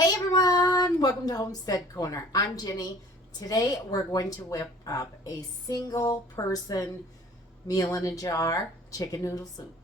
Hey everyone, welcome to Homestead Corner. I'm Jenny. Today we're going to whip up a single person meal in a jar chicken noodle soup.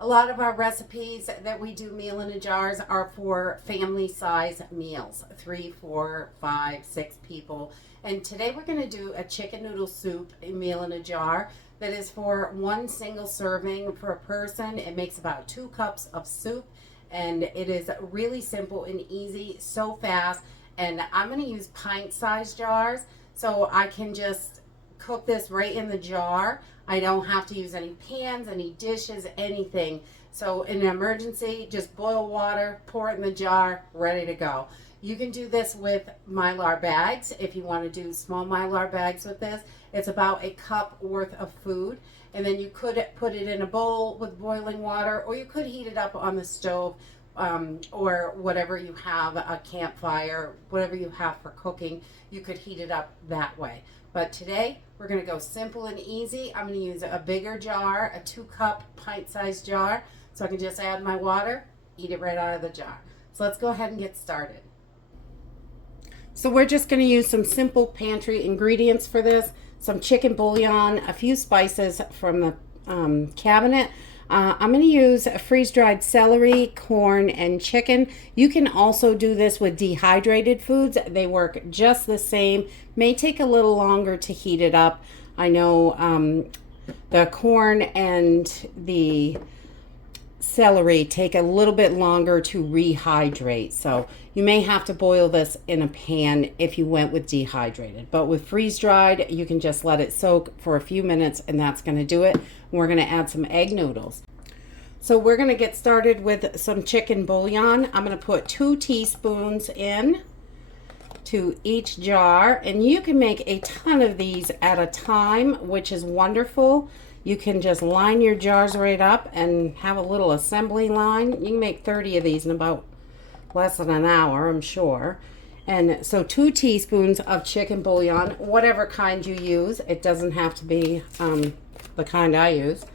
A lot of our recipes that we do meal in a jars are for family size meals, 3, 4, 5, 6 people. And today we're going to do a chicken noodle soup, a meal in a jar that is for one single serving for a person. It makes about 2 cups of soup and it is really simple and easy, so fast. And I'm going to use pint size jars so I can just cook this right in the jar. I don't have to use any pans, any dishes, anything. So in an emergency, just boil water, pour it in the jar, ready to go. You can do this with Mylar bags if you want to do small Mylar bags with this. It's about a cup worth of food. And then you could put it in a bowl with boiling water, or you could heat it up on the stove, or whatever you have, a campfire, whatever you have for cooking, you could heat it up that way. But today we're going to go simple and easy. I'm going to use a bigger jar, a 2-cup pint-sized jar, so I can just add my water, eat it right out of the jar. So let's go ahead and get started. So we're just going to use some simple pantry ingredients for this. Some chicken bouillon, a few spices from the cabinet. I'm going to use freeze-dried celery, corn, and chicken. You can also do this with dehydrated foods. They work just the same. May take a little longer to heat it up. I know the corn and the celery take a little bit longer to rehydrate. So you may have to boil this in a pan if you went with dehydrated. But with freeze-dried, you can just let it soak for a few minutes and that's going to do it. We're going to add some egg noodles. So we're going to get started with some chicken bouillon. I'm going to put 2 teaspoons in to each jar, and you can make a ton of these at a time, which is wonderful. You can just line your jars right up and have a little assembly line. You can make 30 of these in about less than an hour, I'm sure. And so 2 teaspoons of chicken bouillon, whatever kind you use. It doesn't have to be the kind I use.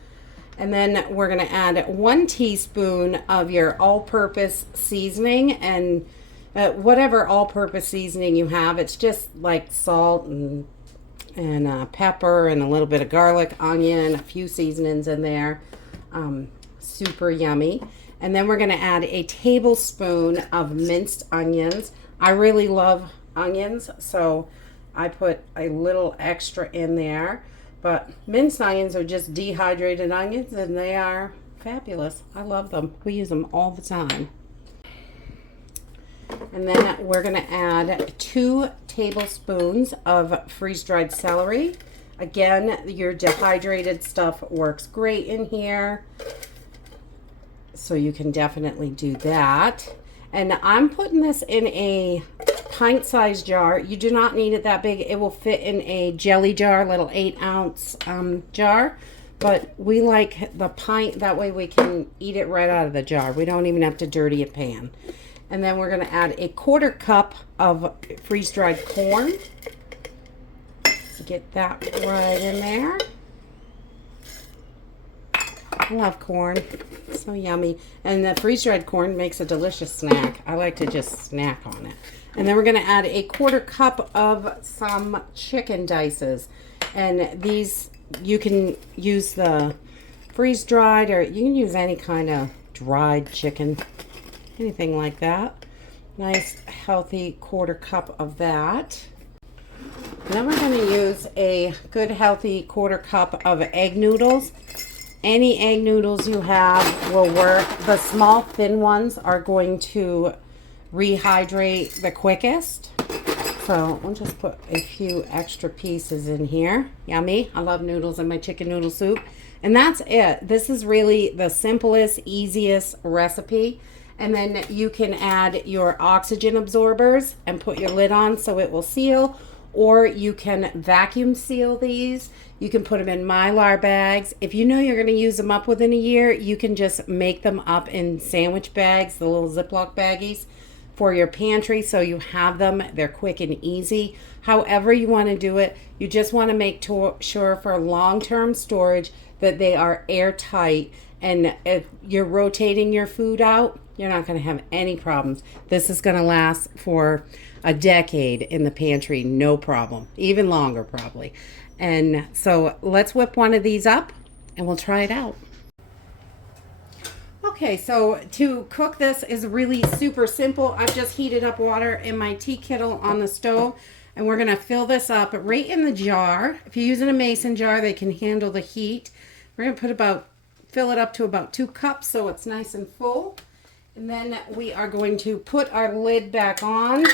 And then we're going to add 1 teaspoon of your all-purpose seasoning, and whatever all-purpose seasoning you have. It's just like salt and pepper and a little bit of garlic, onion, a few seasonings in there. Super yummy. And then we're going to add a tablespoon of minced onions. I really love onions, so I put a little extra in there. But minced onions are just dehydrated onions, and they are fabulous. I love them. We use them all the time. And then we're going to add 2 tablespoons of freeze-dried celery. Again, your dehydrated stuff works great in here, so you can definitely do that. And I'm putting this in a pint-sized jar. You do not need it that big. It will fit in a jelly jar, little 8-ounce jar. But we like the pint. That way we can eat it right out of the jar. We don't even have to dirty a pan. And then we're going to add a 1/4 cup of freeze-dried corn. Get that right in there. I love corn. It's so yummy. And the freeze-dried corn makes a delicious snack. I like to just snack on it. And then we're going to add a 1/4 cup of some chicken dices. And these, you can use the freeze-dried, or you can use any kind of dried chicken. Anything like that. Nice, healthy 1/4 cup of that. Then we're going to use a good, healthy 1/4 cup of egg noodles. Any egg noodles you have will work. The small, thin ones are going to rehydrate the quickest. So we'll just put a few extra pieces in here. Yummy. I love noodles in my chicken noodle soup. And that's it. This is really the simplest, easiest recipe. And then you can add your oxygen absorbers and put your lid on so it will seal. Or you can vacuum seal these. You can put them in Mylar bags. If you know you're going to use them up within a year, you can just make them up in sandwich bags, the little Ziploc baggies. for your pantry so you have them. They're quick and easy. However you want to do it, you just want to make sure for long-term storage that they are airtight. And if you're rotating your food out, you're not going to have any problems. This is going to last for a decade in the pantry, no problem. Even longer probably. And so let's whip one of these up and we'll try it out. Okay, so to cook this is really super simple. I've just heated up water in my tea kettle on the stove, and we're gonna fill this up right in the jar. If you're using a mason jar, they can handle the heat. We're gonna fill it up to about 2 cups so it's nice and full. And then we are going to put our lid back on,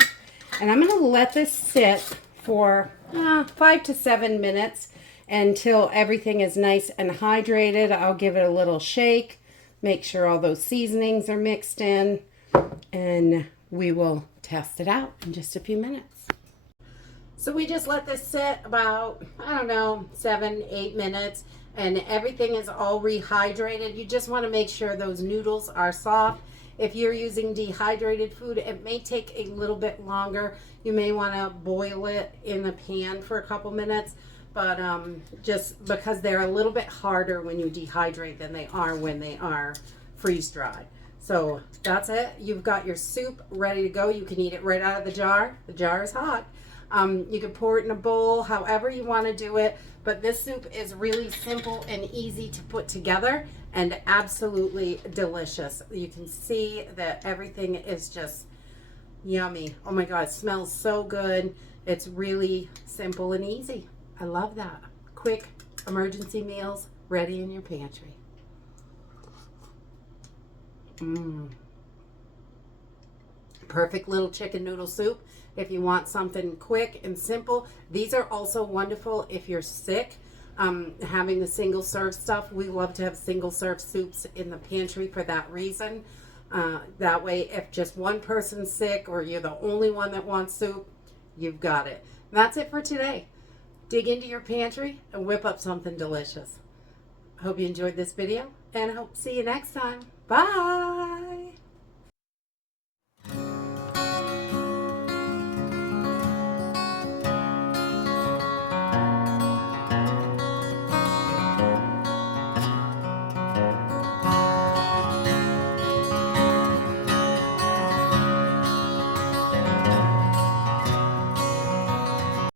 and I'm gonna let this sit for 5 to 7 minutes until everything is nice and hydrated. I'll give it a little shake. Make sure all those seasonings are mixed in, and we will test it out in just a few minutes. So we just let this sit about, 7, 8 minutes, and everything is all rehydrated. You just want to make sure those noodles are soft. If you're using dehydrated food, it may take a little bit longer. You may want to boil it in the pan for a couple minutes. But just because they're a little bit harder when you dehydrate than they are when they are freeze dried. So that's it. You've got your soup ready to go. You can eat it right out of the jar. The jar is hot. You can pour it in a bowl, however you want to do it. But this soup is really simple and easy to put together and absolutely delicious. You can see that everything is just yummy. Oh my God, it smells so good. It's really simple and easy. I love that. Quick emergency meals ready in your pantry. Perfect little chicken noodle soup if you want something quick and simple. These are also wonderful if you're sick. Having the single serve stuff, we love to have single serve soups in the pantry for that reason. That way, if just one person's sick or you're the only one that wants soup, you've got it. And that's it for today. Dig into your pantry and whip up something delicious. I hope you enjoyed this video, and I hope to see you next time. Bye!